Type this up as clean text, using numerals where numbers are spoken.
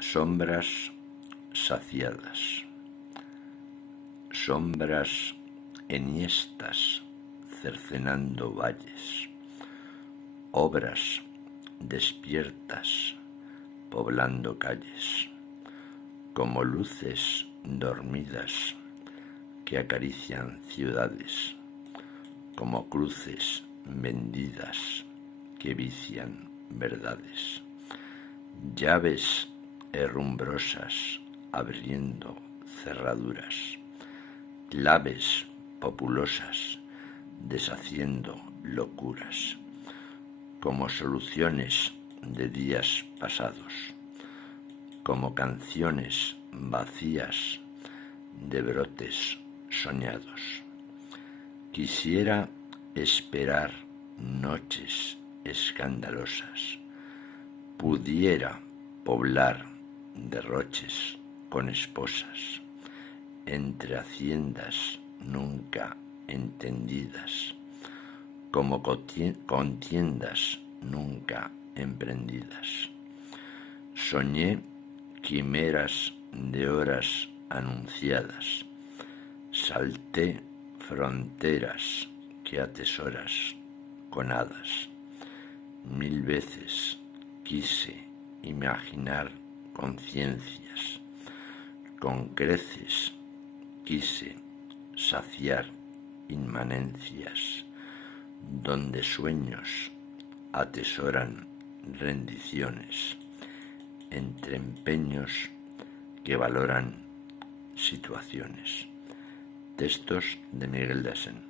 Sombras saciadas, sombras enhiestas cercenando valles, obras despiertas poblando calles, como luces dormidas que acarician ciudades, como cruces vendidas que vician verdades, llaves herrumbrosas abriendo cerraduras, claves populosas deshaciendo locuras, como soluciones de días pasados, como canciones vacías de brotes soñados. Quisiera esperar noches escandalosas, pudiera poblar derroches con esposas, entre haciendas nunca entendidas, como contiendas nunca emprendidas. Soñé quimeras de horas anunciadas, salté fronteras que atesoras con hadas. 1000 veces quise imaginar conciencias, con creces quise saciar inmanencias, donde sueños atesoran rendiciones, entre empeños que valoran situaciones. Textos de Miguel de Asens.